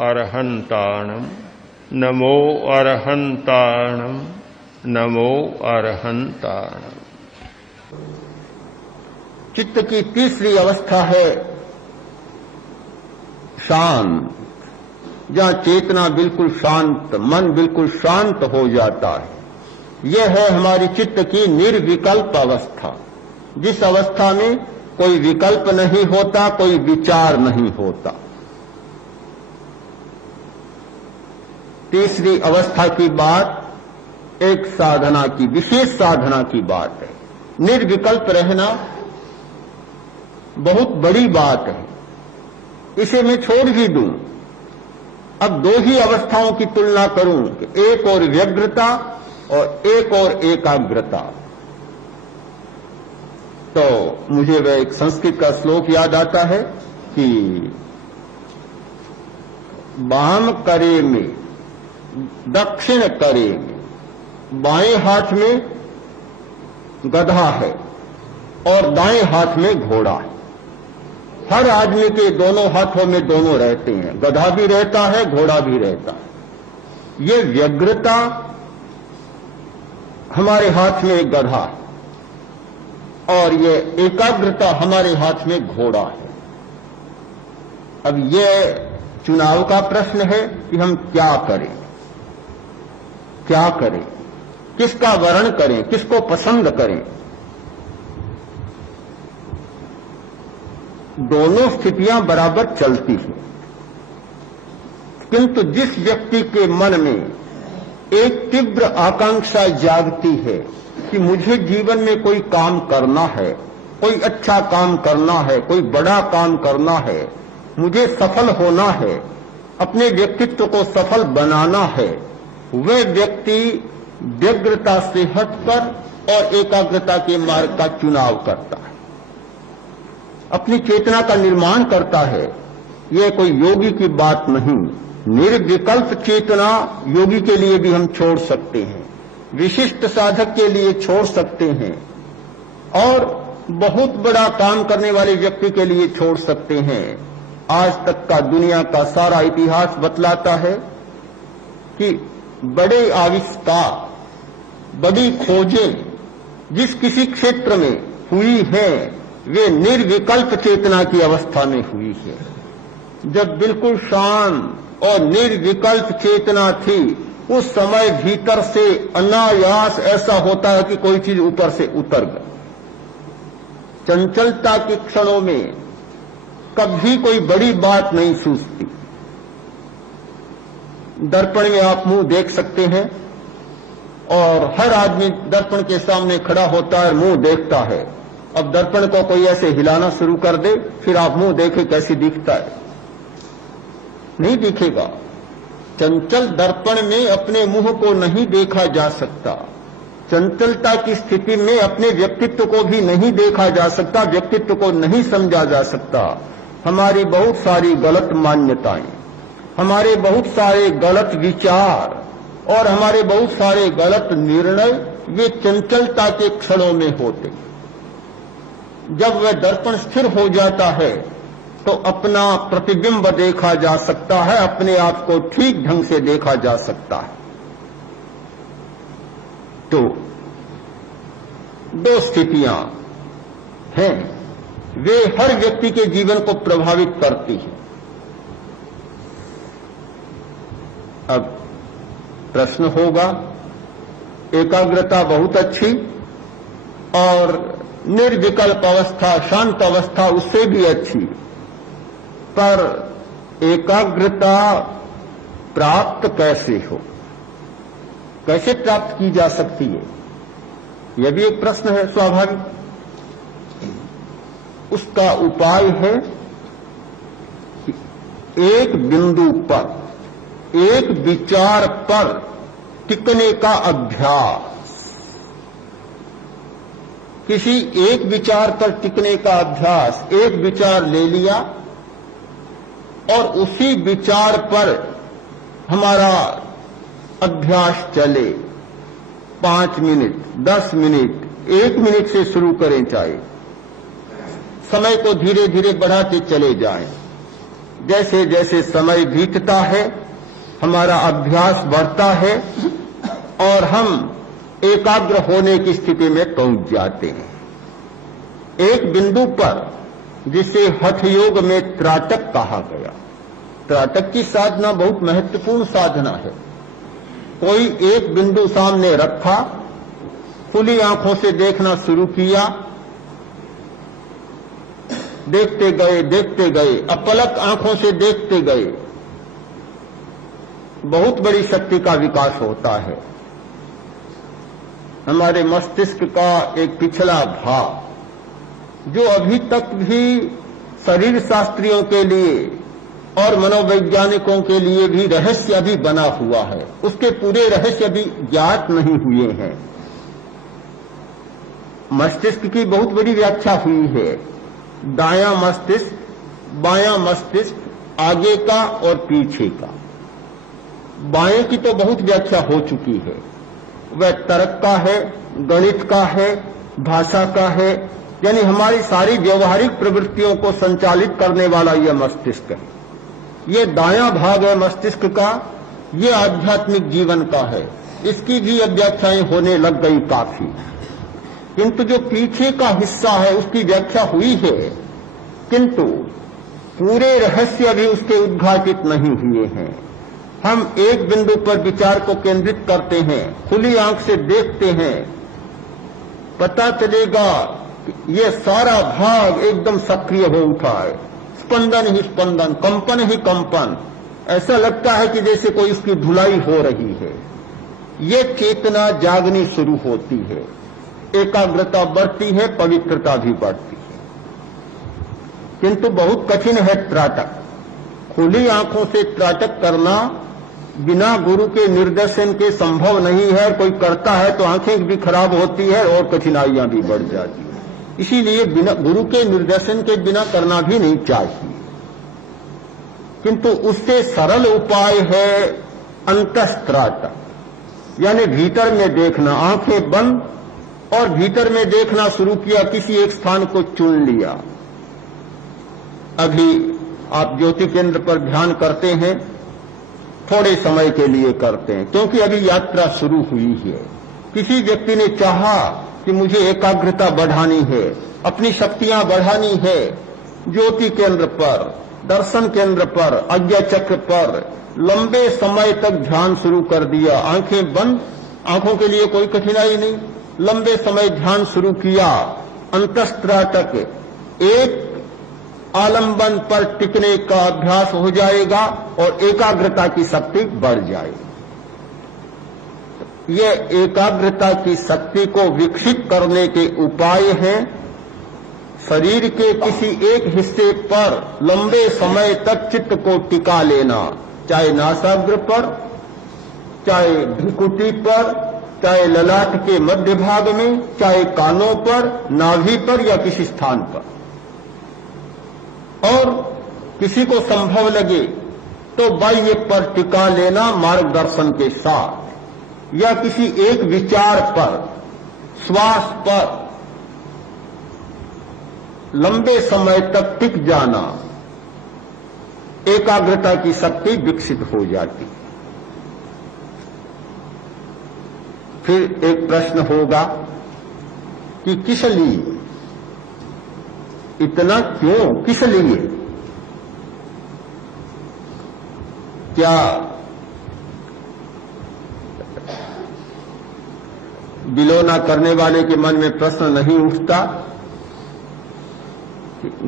अरहन्ताणम् नमो अरहन्ताणम् नमो अरहन्ताणम्। चित्त की तीसरी अवस्था है शांत, जहां चेतना बिल्कुल शांत, मन बिल्कुल शांत हो जाता है। यह है हमारी चित्त की निर्विकल्प अवस्था, जिस अवस्था में कोई विकल्प नहीं होता, कोई विचार नहीं होता। तीसरी अवस्था की बात एक साधना की, विशेष साधना की बात है। निर्विकल्प रहना बहुत बड़ी बात है, इसे मैं छोड़ ही दूं। अब दो ही अवस्थाओं की तुलना करूं, एक और व्यग्रता और एक और एकाग्रता। तो मुझे वह एक संस्कृत का श्लोक याद आता है कि वाम करे में, दक्षिण करे में, बाएं हाथ में गधा है और दाएं हाथ में घोड़ा है। हर आदमी के दोनों हाथों में दोनों रहते हैं, गधा भी रहता है, घोड़ा भी रहता है। ये व्यग्रता हमारे हाथ में एक गधा है और ये एकाग्रता हमारे हाथ में घोड़ा है। अब ये चुनाव का प्रश्न है कि हम क्या करें, क्या करें, किसका वर्ण करें, किसको पसंद करें। दोनों स्थितियां बराबर चलती हैं, किंतु जिस व्यक्ति के मन में एक तीव्र आकांक्षा जागती है कि मुझे जीवन में कोई काम करना है, कोई अच्छा काम करना है, कोई बड़ा काम करना है, मुझे सफल होना है, अपने व्यक्तित्व को सफल बनाना है, वह व्यक्ति व्यग्रता से हटकर और एकाग्रता के मार्ग का चुनाव करता है, अपनी चेतना का निर्माण करता है। यह कोई योगी की बात नहीं, निर्विकल्प चेतना योगी के लिए भी हम छोड़ सकते हैं, विशिष्ट साधक के लिए छोड़ सकते हैं, और बहुत बड़ा काम करने वाले व्यक्ति के लिए छोड़ सकते हैं। आज तक का दुनिया का सारा इतिहास बतलाता है कि बड़े आविष्कार, बड़ी खोजें जिस किसी क्षेत्र में हुई है, वे निर्विकल्प चेतना की अवस्था में हुई है। जब बिल्कुल शांत और निर्विकल्प चेतना थी, उस समय भीतर से अनायास ऐसा होता है कि कोई चीज ऊपर से उतर गई। चंचलता के क्षणों में कभी कोई बड़ी बात नहीं सूझती। दर्पण में आप मुंह देख सकते हैं और हर आदमी दर्पण के सामने खड़ा होता है, मुंह देखता है। अब दर्पण को कोई ऐसे हिलाना शुरू कर दे, फिर आप मुंह देखें कैसे दिखता है, नहीं दिखेगा। चंचल दर्पण में अपने मुंह को नहीं देखा जा सकता, चंचलता की स्थिति में अपने व्यक्तित्व को भी नहीं देखा जा सकता, व्यक्तित्व को नहीं समझा जा सकता। हमारी बहुत सारी गलत मान्यताएं, हमारे बहुत सारे गलत विचार और हमारे बहुत सारे गलत निर्णय वे चंचलता के क्षणों में होते। जब वह दर्पण स्थिर हो जाता है तो अपना प्रतिबिंब देखा जा सकता है, अपने आप को ठीक ढंग से देखा जा सकता है। तो दो स्थितियां हैं, वे हर व्यक्ति के जीवन को प्रभावित करती हैं। अब प्रश्न होगा, एकाग्रता बहुत अच्छी और निर्विकल्प अवस्था, शांत अवस्था उससे भी अच्छी, पर एकाग्रता प्राप्त कैसे हो, कैसे प्राप्त की जा सकती है, यह भी एक प्रश्न है स्वाभाविक। उसका उपाय है कि एक बिंदु पर, एक विचार पर टिकने का अभ्यास। किसी एक विचार पर टिकने का अभ्यास, एक विचार ले लिया और उसी विचार पर हमारा अभ्यास चले। 5 मिनट, 10 मिनट, 1 मिनट से शुरू करें, चाहे समय को धीरे धीरे बढ़ाते चले जाएं। जैसे जैसे समय बीतता है हमारा अभ्यास बढ़ता है और हम एकाग्र होने की स्थिति में पहुंच जाते हैं। एक बिंदु पर जिसे हठ योग में त्राटक कहा गया, त्राटक की साधना बहुत महत्वपूर्ण साधना है। कोई एक बिंदु सामने रखा, खुली आंखों से देखना शुरू किया, देखते गए, अपलक आंखों से देखते गए, बहुत बड़ी शक्ति का विकास होता है। हमारे मस्तिष्क का एक पिछला भाग जो अभी तक भी शरीर शास्त्रियों के लिए और मनोवैज्ञानिकों के लिए भी रहस्य अभी बना हुआ है, उसके पूरे रहस्य अभी ज्ञात नहीं हुए हैं। मस्तिष्क की बहुत बड़ी व्याख्या हुई है, दायां मस्तिष्क, बायां मस्तिष्क, आगे का और पीछे का। बाएं की तो बहुत व्याख्या हो चुकी है, वह तर्क का है, गणित का है, भाषा का है, यानी हमारी सारी व्यवहारिक प्रवृत्तियों को संचालित करने वाला यह मस्तिष्क है। ये दायां भाग है मस्तिष्क का, ये आध्यात्मिक जीवन का है, इसकी भी अब व्याख्याएं होने लग गई काफी। किंतु जो पीछे का हिस्सा है उसकी व्याख्या हुई है, किंतु पूरे रहस्य अभी उसके उद्घाटित नहीं हुए हैं। हम एक बिंदु पर विचार को केंद्रित करते हैं, खुली आंख से देखते हैं, पता चलेगा ये सारा भाग एकदम सक्रिय हो उठा है, स्पंदन ही स्पंदन, कंपन ही कंपन, ऐसा लगता है कि जैसे कोई उसकी धुलाई हो रही है। ये चेतना जागनी शुरू होती है, एकाग्रता बढ़ती है, पवित्रता भी बढ़ती है। किंतु बहुत कठिन है त्राटक। खुली आंखों से त्राटक करना बिना गुरु के निर्देशन के संभव नहीं है। कोई करता है तो आंखें भी खराब होती है और कठिनाइयां भी बढ़ जाती है। इसीलिए बिना गुरु के निर्देशन के बिना करना भी नहीं चाहिए। किंतु उससे सरल उपाय है अंतस्त्राटक, यानी भीतर में देखना, आंखें बंद और भीतर में देखना शुरू किया, किसी एक स्थान को चुन लिया। अभी आप ज्योति केंद्र पर ध्यान करते हैं, थोड़े समय के लिए करते हैं, क्योंकि अभी यात्रा शुरू हुई है। किसी व्यक्ति ने चाहा कि मुझे एकाग्रता बढ़ानी है, अपनी शक्तियां बढ़ानी है, ज्योति केंद्र पर, दर्शन केंद्र पर, आज्ञा चक्र पर लंबे समय तक ध्यान शुरू कर दिया। आंखें बंद, आंखों के लिए कोई कठिनाई नहीं, लंबे समय ध्यान शुरू किया। अंतस्त्राटक, एक आलंबन पर टिकने का अभ्यास हो जाएगा और एकाग्रता की शक्ति बढ़ जाएगी। यह एकाग्रता की शक्ति को विकसित करने के उपाय हैं शरीर के किसी एक हिस्से पर लंबे समय तक चित्त को टिका लेना, चाहे नासाग्र पर, चाहे भ्रुकुटी पर, चाहे ललाट के मध्य भाग में, चाहे कानों पर, नाभि पर या किसी स्थान पर। और किसी को संभव लगे तो बाह्य पर टिका लेना मार्गदर्शन के साथ, या किसी एक विचार पर, श्वास पर लंबे समय तक टिक जाना, एकाग्रता की शक्ति विकसित हो जाती। फिर एक प्रश्न होगा कि किस लिए, इतना क्यों, किस लिए? क्या विलोना करने वाले के मन में प्रश्न नहीं उठता?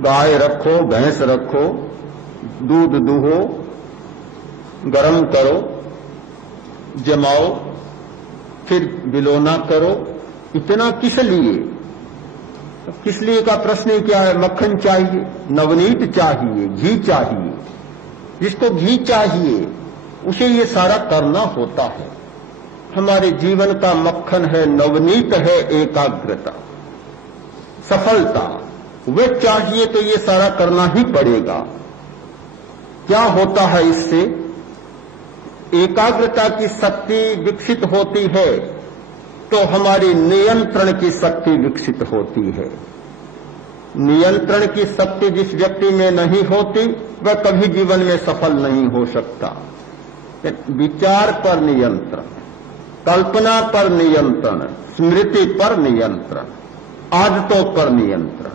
गाय रखो, भैंस रखो, दूध दूहो, गरम करो, जमाओ, फिर विलोना करो, इतना किस लिए? किस लिए का प्रश्न क्या है? मक्खन चाहिए, नवनीत चाहिए, घी चाहिए। जिसको घी चाहिए उसे ये सारा करना होता है। हमारे जीवन का मक्खन है, नवनीत है एकाग्रता, सफलता। वे चाहिए तो ये सारा करना ही पड़ेगा। क्या होता है इससे? एकाग्रता की शक्ति विकसित होती है तो हमारी नियंत्रण की शक्ति विकसित होती है। नियंत्रण की शक्ति जिस व्यक्ति में नहीं होती वह कभी जीवन में सफल नहीं हो सकता। विचार पर नियंत्रण, कल्पना पर नियंत्रण, स्मृति पर नियंत्रण, आदतों पर नियंत्रण।